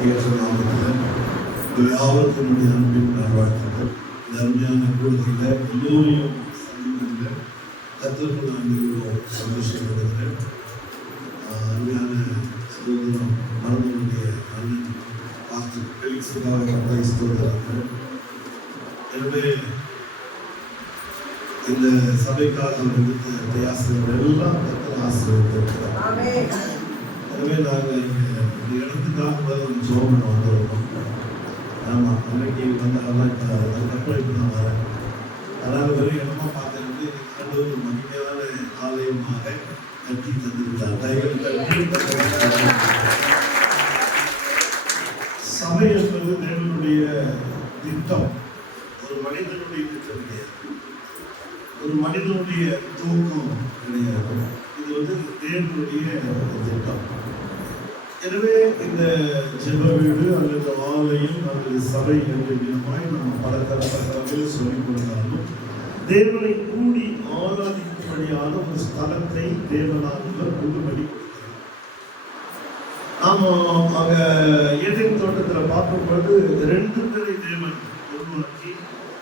நாமத்தில் உங்கள் யாவருக்கும் என்னுடைய அன்பின் நல்வாழ்த்துக்கள் இந்த அருமையான கூடுகையில் எல்லோரையும் சந்திப்பதில் கத்திற்கு நான் மிகவும் சந்தோஷப்படுகிறேன் ஆஹ் அருமையான சுதந்திரம் மரணனுடைய அண்ணன் பாஸ்டர் ஃபெலிக்ஸுக்காக கட்டாய் ஸ்தோத்திரங்கள் எனவே இந்த சபைக்காக அவர் எடுத்த பிரயாசங்கள் எல்லாம் கத்தர் ஆசீர்வதித்திருக்கிறார் எனவே நாங்கள் இங்கே இந்த இடத்துக்காக முதல்ல வந்து ஜோம் ஆமாம் அன்னைக்கு இப்போ அதுக்கப்புறம் இப்போ நான் வரேன் அதனால் வெறும் இடமா பார்த்துட்டு ஆண்டவர் ஒரு மகிமையான ஆலயமாக கட்டி தந்திருந்தார் தயவு தட்டி சபை என்பது தேவனுடைய திட்டம் ஒரு மனிதனுடைய திட்டம் கிடையாது ஒரு மனிதனுடைய தூக்கம் கிடையாது இது வந்து தேவனுடைய திட்டம் எனவே இந்த ஜெப வீடு ஆலையும் அல்லது சபை என்ற விதமாய் நம்ம பல தரப்பட்டவர்கள் சொல்லிக் கொடுத்தாலும் தேவனை கூடி ஆராதிக்கும்படியான ஒரு ஸ்தலத்தை தேவனானவர் கொண்டுபடி நாம அங்க ஏதேன் தோட்டத்துல பார்க்கும்போது ரெண்டு பேரை தேவன் உருவாக்கி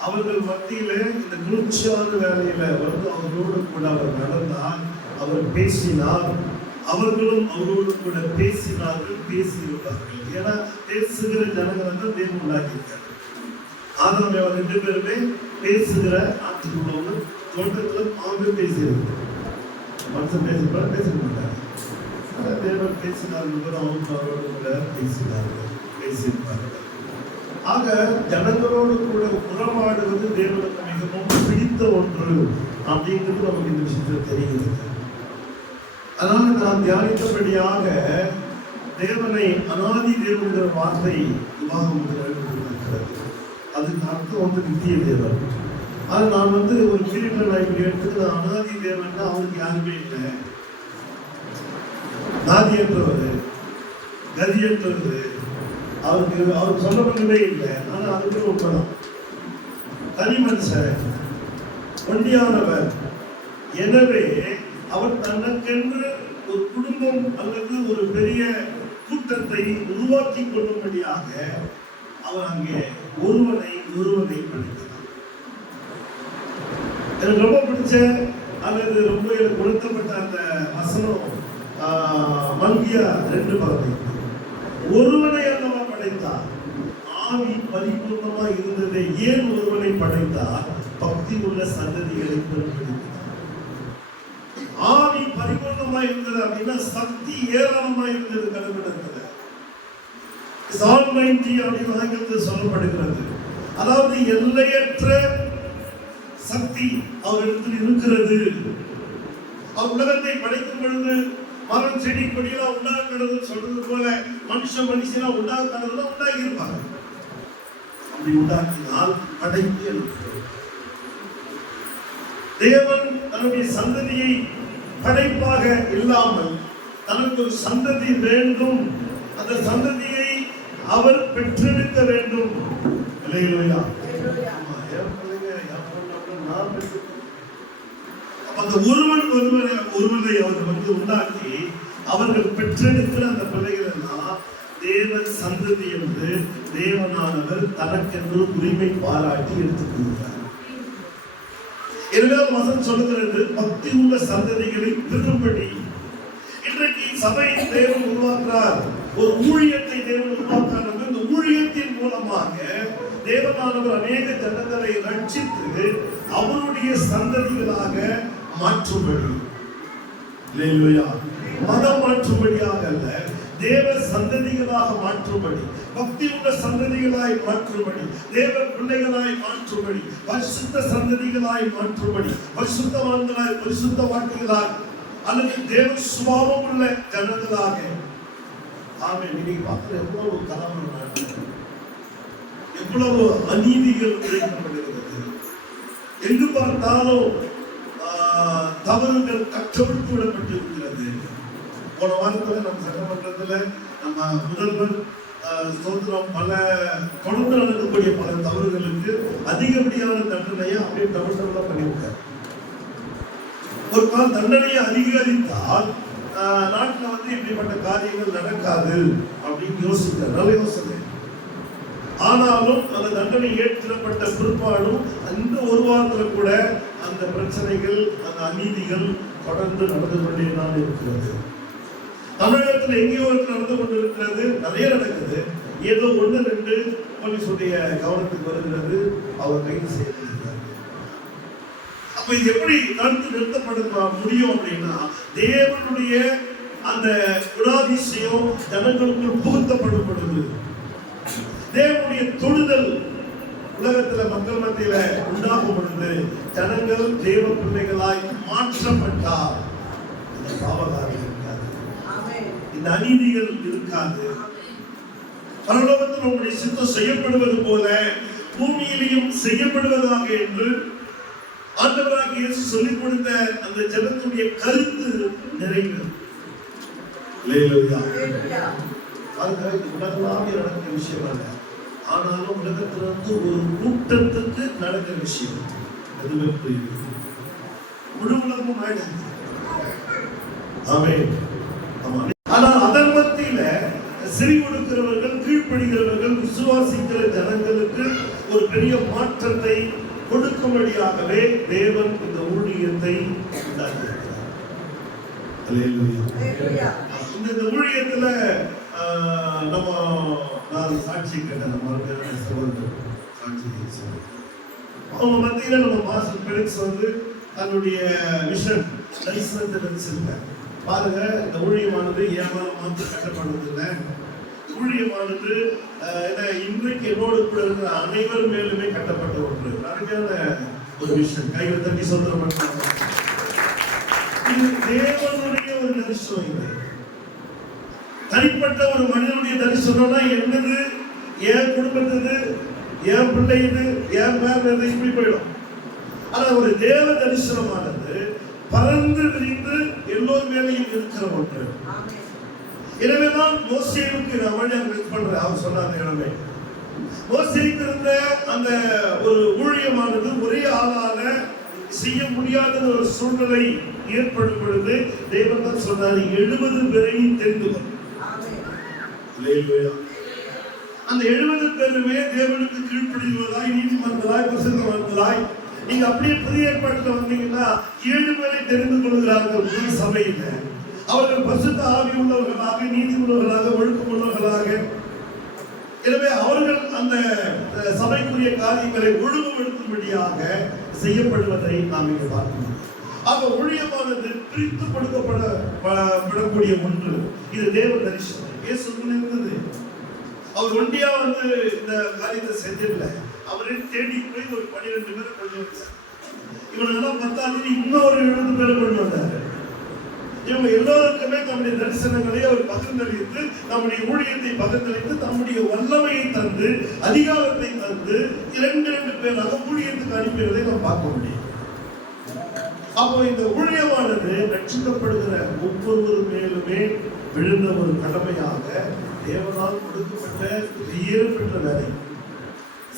அவர்கள் மத்தியில இந்த குளிர்ச்சியான வேலையில வந்து அவர்களோடு கூட அவர் நடந்தார் அவர் பேசினார். அவர்களும் அவரோடு கூட பேசினார்கள் பேசியிருப்பார்கள் ஏன்னா பேசுகிற ஜனங்கள் தான் தேவன் உண்டாக்கியிருக்காரு ஆதாம் அவர் ரெண்டு பேருமே பேசுகிற ஆற்றுக்குள்ளவங்க தோட்டத்தில் பாம்பு பேசியிருக்கு மனுஷன் பேசுகிறார் பேச மாட்டாங்க தேவன் பேசினார்கள் அவங்க அவரோடு கூட பேசினார்கள் பேசியிருப்பார்கள் ஆக ஜனங்களோடு கூட உறவாடுவது தேவனுக்கு மிகவும் பிடித்த ஒன்று அப்படிங்கிறது நமக்கு இந்த விஷயத்தில் தெரிகிறது. அதனால் நான் தியானித்தபடியாக தேவனை அனாதி தேவங்கிற வார்த்தை விவாகம் அதுக்கு அர்த்தம் வந்து நித்திய தேவன். அது நான் வந்து ஒரு கிரீட்ட நான் இப்படி எடுத்துக்கிற அனாதி தேவன்னா அவருக்கு யாருமே இல்லை. நாதியற்றவர் கதியற்றவர் அவருக்கு அவருக்கு சொல்ல சொல்லப்படவே இல்லை. ஆனால் அதுக்கு உண்மைதான் தனி மனுஷன் ஒண்டியானவர் எனவே அவர் தனக்கென்று ஒரு குடும்பம் அல்லது ஒரு பெரிய கூட்டத்தை உருவாக்கி கொள்ளும்படியாக அவர் அங்கே ஒருவனை ஒருவனை படைத்தார். எனக்கு ரொம்ப பிடிச்ச அல்லது ரொம்ப எனக்கு உணர்த்தப்பட்ட அந்த வசனம் ஆஹ், மல்கியா ரெண்டு பகுதி ஒருவனை அல்லவா படைத்தார்? ஆவி பரிபூர்ணமா இருந்ததை ஏன் ஒருவனை படைத்தார்? பக்தி உள்ள சந்ததிகளை பெருமைப்படுத்தினார் ஆவி பரிபூர்ணமா இருந்தது அப்படின்னா சக்தி ஏராளமா இருந்தது கடவுளுக்கு சால்மைன்டி அப்படின்னு சொல்லப்படுகிறது. அதாவது எல்லையற்ற சக்தி அவரிடத்தில் இருக்கிறது. அவர் உலகத்தை படைக்கும் பொழுது மரம் செடி கொடியெல்லாம் உண்டாக்குறது சொல்றது போல மனுஷ மனுஷனா உண்டாக்குறதுலாம் உண்டாகி இருப்பாங்க அப்படி உண்டாக்கினால் படைத்து தேவன் தன்னுடைய சந்ததியை படைப்பாக இல்லாமல் தனக்கு ஒரு சந்ததி வேண்டும். அந்த சந்ததியை அவர் பெற்றெடுக்க வேண்டும். பிள்ளைங்க, அப்ப அந்த ஒருவன் ஒருவனை ஒருவனை அவர் வந்து உண்டாக்கி அவர்கள் பெற்றெடுக்கிற அந்த பிள்ளைகள் எல்லாம் தேவன் சந்ததி என்று தேவனானவர் தனக்கென்று உரிமை பாராட்டி எடுத்துக்கொள்கிறார் எனவே வசனம் சொல்லுகிறது பக்தி உள்ள சந்ததிகளை பெறும்படி இன்றைக்கு சபை தேவன் உருவாக்குறார். ஒரு ஊழியத்தை தேவன் உருவாக்குறார் என்று இந்த ஊழியத்தின் மூலமாக தேவனானவர் அநேக ஜனங்களை ரட்சித்து அவருடைய சந்ததிகளாக மாற்றும்படி. அல்லேலூயா. மதம் மாற்றும்படியாக அல்ல தேவ சந்ததிகளாக மாற்றும்படி. பக்தி உள்ள சந்ததிகளாய் மாற்றும்படி. தேவ பிள்ளைகளாய் மாற்றும்படி. பரிசுத்த சந்ததிகளாய் மாற்றும்படி. பரிசுத்தவான்களாய் பரிசுத்த வாட்டிகளாய் அல்லது தேவ சுபாவம் உள்ள ஜனங்களாக ஆமே இன்னைக்கு பார்க்குற எவ்வளவு கலவரம் எவ்வளவு அநீதிகள் உழைக்கப்படுகிறது எங்கு பார்த்தாலும் ஆஹ், தவறுகள் கட்டவிழ்த்து விடப்பட்டிருக்கிறது போன வாரத்தில் நம்ம சட்டமன்றத்தில் நம்ம முதல்வர் ஆஹ், பல தொடர்ந்து நடக்கக்கூடிய பல தவறுகளுக்கு அதிகப்படியான தண்டனையை அப்படியே தமிழ்நாட்டில் பண்ணிவிட்டார் ஒரு கால் தண்டனையை அதிகரித்தால் நாட்டில் வந்து இப்படிப்பட்ட காரியங்கள் நடக்காது அப்படின்னு யோசித்தார் நல்ல யோசனை. ஆனாலும் அந்த தண்டனை ஏற்றப்பட்ட பிற்பாடும் அந்த ஒரு வாரத்தில் கூட அந்த பிரச்சனைகள் அந்த அநீதிகள் தொடர்ந்து நடந்து கொண்டே தான் இருக்கிறது. தமிழகத்தில் எங்கேயோ ஒரு நடந்து கொண்டு இருக்கிறது நிறைய நடக்குது. ஏதோ ஒன்று ரெண்டு போலீஸுடைய கவனத்துக்கு வருகிறது. அவர் கைது செய்யப்படுகிறார் அப்ப இது எப்படி தடுத்து நிறுத்தப்பட முடியும் அப்படின்னா தேவனுடைய அந்த குணாதிசயம் ஜனங்களுக்குள் புகுத்தப்படும் பொழுது தேவனுடைய தொடுதல் உலகத்துல மக்கள் மத்தியில உண்டாகும் பொழுது ஜனங்கள் தேவ பிள்ளைகளாய் மாற்றப்பட்டார் இந்த பாவகாரம் இருக்காது. இந்த அநீதிகள் இருக்காது. பரலோகத்தில் உங்களுடைய சித்தம் செய்யப்படுவது போல பூமியிலையும் செய்யப்படுவதாக என்று ஆண்டவராக இயேசு சொல்லிக் கொடுத்த அந்த ஜெபத்துடைய கருத்து இது உலகளாவிய நடக்கிற விஷயம் அல்ல. ஆனாலும் உலகத்திலிருந்து ஒரு கூட்டத்துக்கு நடக்கிற விஷயம். அதுவே புரியுது. முழு உலகமும் ஆயிடுது ஆமென். ஆமா. ஆனால் அதன் மத்தியில சிறி கொடுக்கிறவர்கள் கீழ்ப்படுகிறவர்கள் விசுவாசிக்கிற ஜனங்களுக்கு ஒரு பெரிய மாற்றத்தை கொடுக்கும்படியாகவே தேவன் இந்த ஊழியத்தை. இந்த இந்த ஊழியத்துல நம்ம நான் சாட்சி கேட்டேன் நம்ம அருமையான சகோதரர் சாட்சி. அவங்க மத்தியில நம்ம மாஸ்டர் பெலிக்ஸ் வந்து தன்னுடைய விஷன் தரிசனத்தை வச்சிருக்காங்க பாருங்க இந்த ஊழியமானது ஏமாற மாத்திரம் கட்டப்படுறது இல்லை. ஊழியமானது என்ன இன்றைக்கு என்னோடு கூட இருக்கிற அனைவர் மேலுமே கட்டப்பட்ட ஒன்று. அருமையான ஒரு விஷயம். கையில் தட்டி சொல்ற இது தேவனுடைய ஒரு தரிசனம் இது. தனிப்பட்ட ஒரு மனிதனுடைய தரிசனம்னா என்னது? என் குடும்பத்தது என் பிள்ளை இது என் பேர் இப்படி போயிடும். ஆனா ஒரு தேவ தரிசனமானது பறந்து விரிந்து எல்லோர் மேலையும் இருக்கிற ஒன்று. எனவேதான் மோசேவுக்கு நான் வழியாக மிஸ் பண்றேன் அவர் சொன்னார் அந்த இடமே மோசேக்கு இருந்த அந்த ஒரு ஊழியமானது ஒரே ஆளால செய்ய முடியாத ஒரு சூழ்நிலை ஏற்படும் பொழுது தேவன் தான் சொன்னார் எழுபது பேரையும் தெரிந்து அந்த எழுபது பேருமே தேவனுக்கு கீழ்ப்படிவதாய் நீதிமன்றதாய் பிரசித்தமானதாய் நீங்க அப்படியே புதிய ஏற்பாட்டுல வந்தீங்கன்னா ஏழு பேரை தெரிந்து கொள்கிறார்கள் புதிய சபையில. அவர்கள் பிரசித்த ஆவி உள்ளவர்களாக நீதி உள்ளவர்களாக ஒழுக்கம் உள்ளவர்களாக. எனவே அவர்கள் அந்த சபைக்குரிய காரியங்களை ஒழுங்குபடுத்தும்படியாக செய்யப்படுவதை நாம் இங்கே பார்க்கிறோம். ஆக ஊழியமானது பிரித்து கொடுக்கப்பட ப- ஒன்று. இது தேவ தரிசனம். இயேசு இருந்தது. அவர் ஒண்டியா வந்து இந்த காரியத்தை செஞ்சிடல அவரே தேடி போய் ஒரு பன்னிரெண்டு பேரை கொண்டு வந்தார். இவனெல்லாம் பத்தாவது இன்னொரு எழுபது பேரை கொண்டு வந்தாரு. இவங்க எல்லோருக்குமே தம்முடைய தரிசனங்களை அவர் பகிர்ந்தளித்து நம்முடைய ஊழியத்தை பகிர்ந்தளித்து தம்முடைய வல்லமையை தந்து அதிகாரத்தை தந்து இரண்டு இரண்டு பேராக ஊழியத்துக்கு அனுப்பியதை நாம் பார்க்க முடியும். அப்போ இந்த ஊழியமானது ரட்சிக்கப்படுகிற ஒவ்வொரு மேலுமே விழுந்த ஒரு கடமையாக தேவனால் கொடுக்கப்பட்ட பெற்ற வேலை.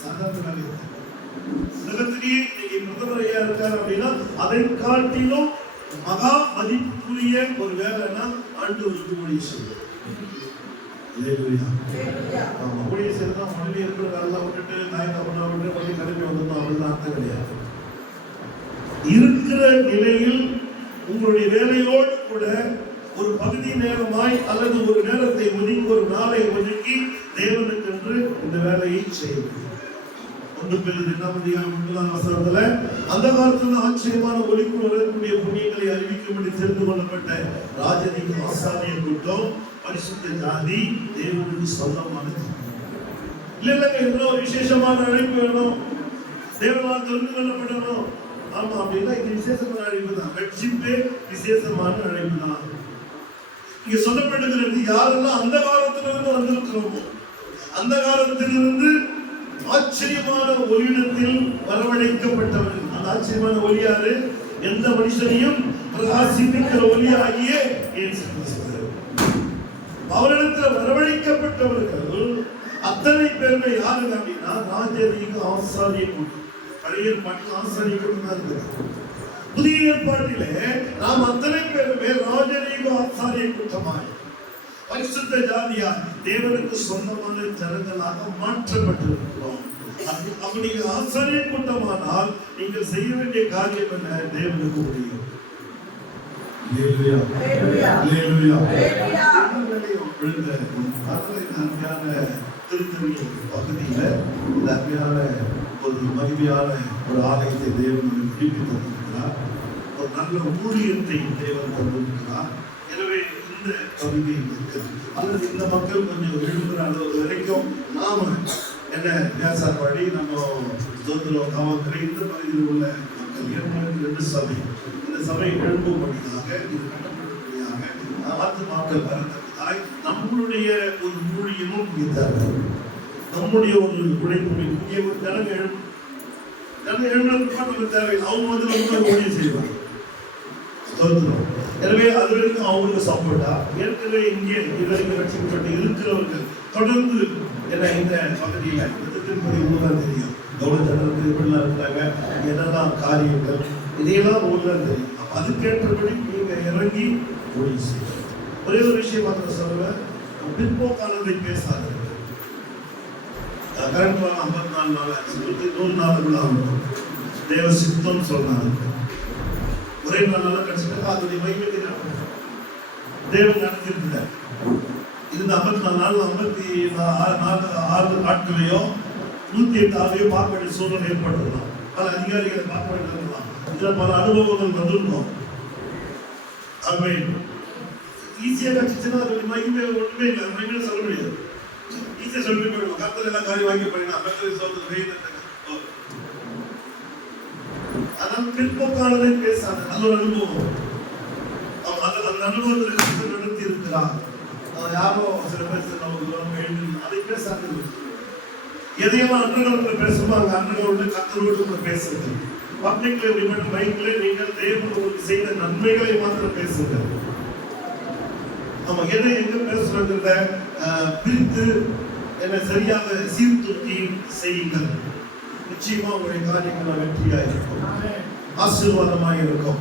சாதாரண உலகத்திலேயே இன்னைக்கு பிரதமர் ஐயா இருக்கார் அப்படின்னா அதை காட்டிலும் மகா மதிப்புக்குரிய ஒரு வேலைன்னா ஆண்டவருக்கு ஊழியம் செய்யும் அல்லேலூயா. ஆமா, ஊழியம் செய்யறதா மனைவி இருக்கிற வேலைலாம் விட்டுட்டு நாய் தப்பனா விட்டு மறுபடியும் கிளம்பி வந்துட்டோம் அப்படின்னு அர்த்தம் கிடையாது. இருக்கிற நிலையில் உங்களுடைய வேலையோடு கூட ஒரு பகுதி நேரமாய் அல்லது ஒரு நேரத்தை ஒதுக்கி ஒரு நாளை ஒதுக்கி தேவனுக்கென்று இந்த வேலையை செய்யுங்கள். ஒன்று பேர் இரண்டாம் அதிகாரம் ஒன்பதாம் வசனத்துல அந்த காலத்துல ஆச்சரியமான ஒளிக்கு வரக்கூடிய புண்ணியங்களை அறிவிக்கும்படி தெரிந்து கொள்ளப்பட்ட ராஜதிக ஆசாரிய கூட்டம் பரிசுத்த ஜாதி தேவனுக்கு சொந்தமானது. இல்ல இல்லைங்க எவ்வளோ விசேஷமான அழைப்பு வேணும்? தேவனால் தெரிந்து கொள்ளப்படணும் ஆமா அப்படின்னா இது விசேஷமான அழைப்பு தான். ரட்சிப்பே விசேஷமான அழைப்பு தான். இங்க சொல்லப்படுகிறது யாரெல்லாம் அந்த காலத்திலிருந்து வந்திருக்கிறோமோ அந்த காலத்திலிருந்து ஆச்சரியமான ஒளியிடத்தில் வரவழைக்கப்பட்டவர்கள். அந்த ஆச்சரியமான ஒளியாரு எந்த மனுஷனையும் பிரகாசிப்பிக்கிற ஒளியாகிய அவரிடத்தில் வரவழைக்கப்பட்டவர்கள் அத்தனை பேருமே யாரு அப்படின்னா ராஜரீக ஆசாரிய கூட்டம் பழைய பாட்டில் ஆசாரிய கூட்டம் தான் புதிய ஏற்பாட்டிலே நாம் அத்தனை பேருமே ராஜரீக ஆசாரிய கூட்டமாய். பரிசுத்த ஜாதியாய் தேவனுக்கு சொந்தமான ஜனங்களாக மாற்றப்பட்டிருக்கிறோம். அப்படி- அப்படி நீங்கள் ஆசாரிய கூட்டமானால் நீங்கள் செய்ய வேண்டிய காரியம் என்ன? தேவனுக்கு முடியும் பகுதியில இந்த அருமையான ஒரு மகிமையான ஒரு ஆலயத்தை தேவன் தந்திருக்கிறார். ஒரு நல்ல ஊழியத்தை தேவன் தந்திருக்கிறார். எனவே இந்த பகுதி மக்கள் அல்லது இந்த மக்கள் கொஞ்சம் எழும்புற அளவு வரைக்கும் நாம என்ன வியாசார் நம்ம தோத்திரம் காவல்துறை இந்த பகுதியில் உள்ள மக்கள் இரண்டு ரெண்டு சபை. இந்த சபை எழும்பும்படியாக இது கட்டப்படும்படியாக ஆத்து மக்கள் வரத்தக்கதாய் நம்மளுடைய ஒரு ஊழியமும் இங்கே நம்முடைய ஒரு உழைப்பு முக்கிய ஒரு தலைமை எழும் தலைமை எழுதுறதுக்கு நமக்கு தேவையில்லை அவங்க வந்து நமக்கு ஊழியம் செய்வாங்க ஸ்தோத்திரம். எனவே அது வரைக்கும் அவங்களுக்கு சப்போர்ட்டா? ஏற்கனவே இங்கே இதுவரைக்கும் ரட்சிக்கப்பட்டு இருக்கிறவர்கள் தொடர்ந்து என்ன இந்த பகுதியில் இந்த ஊர்தான் தெரியும். எவ்வளவு ஜனங்கள் இப்படிலாம் இருக்கிறாங்க என்னெல்லாம் காரியங்கள்? இதையெல்லாம் ஊர்தான் தெரியும். அப்போ அதுக்கேற்றபடி நீங்கள் இறங்கி ஒளி செய்யணும் ஒரே ஒரு விஷயம் மாத்திரம் சொல்லுவேன் பிற்போக்கானதை பேசாது கரண்ட் ஐம்பத்தி நாலு நாள் ஆச்சு. நூறு நாளுக்குள்ள ஆகணும் தேவ சித்தம் சொன்னாங்க. ஒரே நாளால கடைசியாக அதனுடைய மையத்தை தேவன் நடத்திருந்தார் இந்த ஐம்பத்தி நாலு நாள் ஐம்பத்தி ஆறு நாலு ஆறு நாட்களையோ நூத்தி எட்டு ஆறையோ பார்க்க வேண்டிய சூழ்நிலை ஏற்பட்டிருந்தோம் பல அதிகாரிகளை பார்க்க வேண்டியிருந்தோம் இதில் பல அனுபவங்கள் வந்திருந்தோம் அவை ஈஸியாக கட்சிச்சுன்னா அதனுடைய மகிமை ஒன்றுமே இல்லை மகிமை சொல்ல முடியாது ஈஸியாக சொல்லி போயிடுவோம் கருத்தில் எல்லாம் காரியம் வாங்கி போயிடலாம் கருத்தில் சொல்றது ஆனால் பிற்போக்கானதை பேசாத நல்ல ஒரு அனுபவம். அவன் அந்த அந்த அனுபவத்தில் கருத்து நடத்தி இருக்கிறார் அவன் யாரோ சில பேர் சொன்னவங்க அதை பேசாது எதையெல்லாம் அண்ணனோட பேசுவாங்க அண்ணனோடு கத்தரோடு கூட பேசுறது. பப்ளிக்ல இப்படிப்பட்ட மைக்ல நீங்கள் தேவன் உங்களுக்கு செய்த நன்மைகளை மாத்திரம் பேசுங்க. நம்ம எதை எங்க பேசுறதுங்கிறத அஹ், பிரித்து என்னை சரியாக சீர்தூக்கி செய்யுங்கள். நிச்சயமா உங்களுடைய காரியங்கள் வெற்றியா இருக்கும் ஆசீர்வாதமாக இருக்கும்.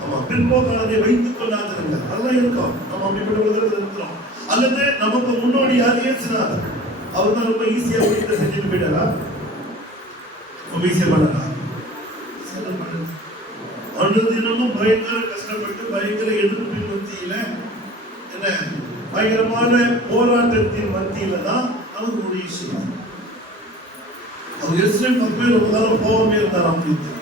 நம்ம பிற்போக்கானதை வைத்துக் கொள்ளாதிருங்க அதெல்லாம் இருக்கும். நம்ம அப்படிப்பட்டவர்கள் இருக்கிறோம். அல்லது நமக்கு முன்னோடி யார்? ஏசினார் அவர் தான் ரொம்ப ஈஸியா வீட்டில் செஞ்சுட்டு போயிட்டாரா? ரொம்ப ஈஸியா பண்ணாரா? அனுதினமும் பயங்கர கஷ்டப்பட்டு பயங்கர எதிர்ப்பின் மத்தியில என்ன பயங்கரமான போராட்டத்தின் மத்தியில தான் அவர் முடிவு செய்வார் அவர் எஸ்எம் பக்கம் ரொம்ப காலம் போகாம இருந்தார். அவங்களுக்கு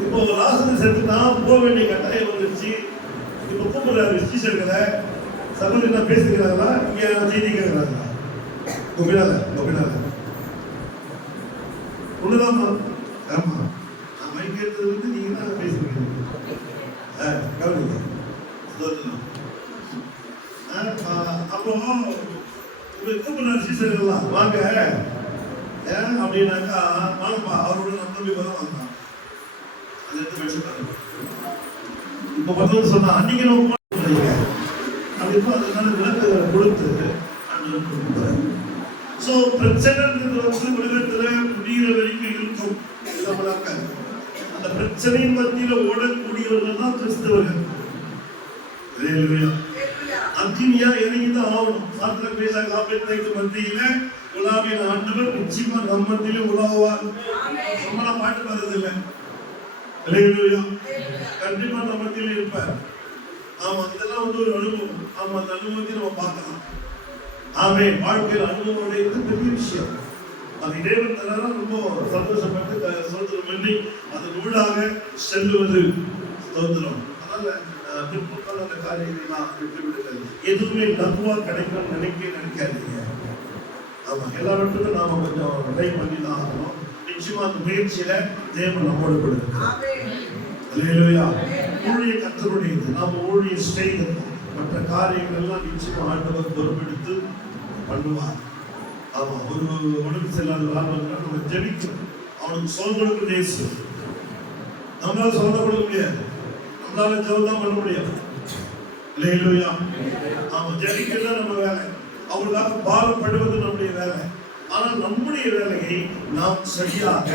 இப்போ ஒரு ஆசிரியர் சேர்த்து நான் போக வேண்டிய கட்டாயம் வந்துருச்சு இப்போ கூப்பிடுறாரு ஸ்டீஷர்களை சகோதரி நான் பேசுகிறாங்களா இங்கே செய்தி கேட்கிறாங்களா உங்க பின்னால ஒண்ணுதான் ஆமா. நான் மைக் எடுத்தது வந்து நீங்க தான் பேசுறீங்க ஆ, கவனிங்க. ஆ, அப்போ இவங்க கூப்பிடுறாரு ஸ்டீஷர்கள்லாம் வாங்க. அப்படின்னாக்கா வாங்கப்பா அவரோட நம்ம வர தான் இப்போ வந்து சொன்னால் அன்னைக்கு நம்ம போனீங்க அப்படிப்போ அதனால விளக்குகளை கொடுத்து ஸோ பிரச்சனைன்றது வந்து உலகத்துல முடிகிற வரைக்கும் இருக்கும். நம்மளாக்க அந்த பிரச்சனையின் மத்தியில ஓடக்கூடியவர்கள் தான் கிறிஸ்தவர்கள். Hallelujah. அக்னியா இறங்கிதான் ஆகணும். சாத்திர பேச காப்பீட்டு மத்தியில உலாவின் ஆண்டவர் நிச்சயமா நம்ம மத்தியில உலாவார் நம்மளாம் பாட்டு பாடுறது இல்லை கண்டிப்பா நம்ம மத்தியில இருப்பார். ஆமா இதெல்லாம் வந்து ஒரு அனுபவம். ஆமா அந்த அனுபவத்தை நம்ம பார்க்கலாம். ஆமே வாழ்க்கையில் அனுபவம் அடைகிறது பெரிய விஷயம். அது இறைவன் தராரா ரொம்ப சந்தோஷப்பட்டு சோதனம் பண்ணி அதன் ஊடாக செல்லுவது சோதனம் அதனால அஹ், பிற்போக்கான அந்த காரியங்கள்லாம் விட்டு விடுங்கள் எதுவுமே லகுவா கிடைக்கும் நினைக்க நினைக்காதீங்க. ஆமா எல்லாவற்றுக்கும் நாம கொஞ்சம் ட்ரை பண்ணி தான் ஆகணும். நிச்சயமா அந்த முயற்சியில தேவன் நம்மோடு அல்லேலூயா. ஊழிய கத்தருடையது நாம ஊழிய செய்தது மற்ற காரியங்கள் எல்லாம் நிச்சயமா ஆண்டவர் பொறுப்பெடுத்து பண்ணுவார். ஆமா ஒரு உடம்பு செல்லாத வந்தா நம்ம ஜெபிக்கணும் அவனுக்கு சொல் கொடுக்க நேசு. நம்மளால சொல்ல கொடுக்க முடியாது. நம்மளால ஜெபம் பண்ண முடியாது. அல்லேலூயா. ஆமா ஜெபிக்கிறது நம்ம வேலை. அவங்களுக்காக பாரப்படுவது நம்முடைய வேலை. ஆனால் நம்முடைய வேலையை நாம் சரியாக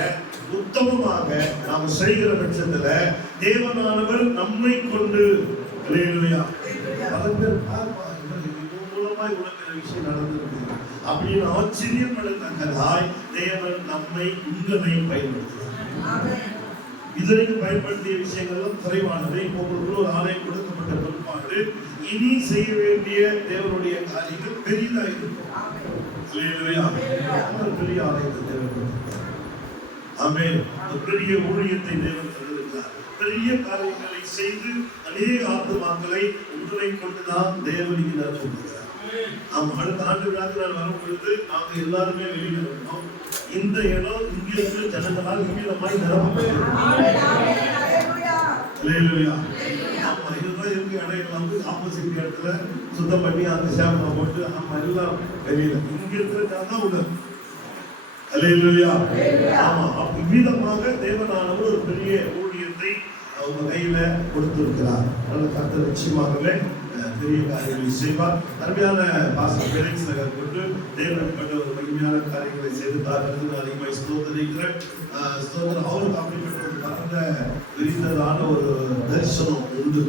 உத்தமமாக நாம் செய்கிற பட்சத்தில் தேவனானவர் நம்மை கொண்டு. அல்லேலூயா. பல பேர் பார்ப்பா, இவர் இவன் விஷயம் நடந்திருக்கு. அப்படின்னு ஆச்சரியப்படத்தக்கதாய் தேவன் நம்மை உங்களை பயன்படுத்துகிறார். இதுவரைக்கும் பயன்படுத்திய விஷயங்கள்லாம் குறைவானது. இப்போ உங்களுக்குள்ள ஒரு ஆலயம் கொடுக்கப்பட்ட பிற்பாடு இனி செய்ய வேண்டிய தேவனுடைய காரியங்கள் பெரிதாக இருக்கும் ஒரு பெரிய ஆலயத்தை தேவன். ஆமென். ஒரு பெரிய ஊழியத்தை தேவன் தந்திருக்கிறார் பெரிய காரியங்களை செய்து அநேக ஆத்துமாக்களை உங்களை கொண்டுதான் தேவனுக்கு நடத்துகிறார் ஆமா அடுத்த ஆண்டு விழாக்கு நான் வரும் பொழுது நாங்க எல்லாருமே வெளியில வந்தோம் இந்த இடம் இங்க இருக்கிற ஜனங்களால் இங்கிலமாய் நிரப்பப்பட்டிருக்கிறது அல்லேலூயா. இடம் எல்லாம் வந்து opposite இடத்துல சுத்தம் பண்ணி அந்த சேவனை போட்டு ஆமா எல்லாம் வெளியில. இங்க இருக்கிற ஜனம் தான் உள்ள அல்லேலூயா. ஆமா அப்ப இவ்விதமாக தேவனானவர் ஒரு பெரிய ஊழியத்தை அவங்க கையில கொடுத்திருக்கிறார். நிச்சயமாகவே அஹ், பெரிய காரியங்களை செய்வார். அருமையான நகர் கொண்டு தேவன் கொண்ட ஒரு மகிமையான காரியங்களை செய்து தாக்கிறது நான் அதிகமாக ஸ்தோத்தரிக்கிறேன் ஸ்தோத்திரம். அவருக்கு அப்படிப்பட்ட ஒரு பரந்த விரிந்ததான ஒரு தரிசனம் உண்டு.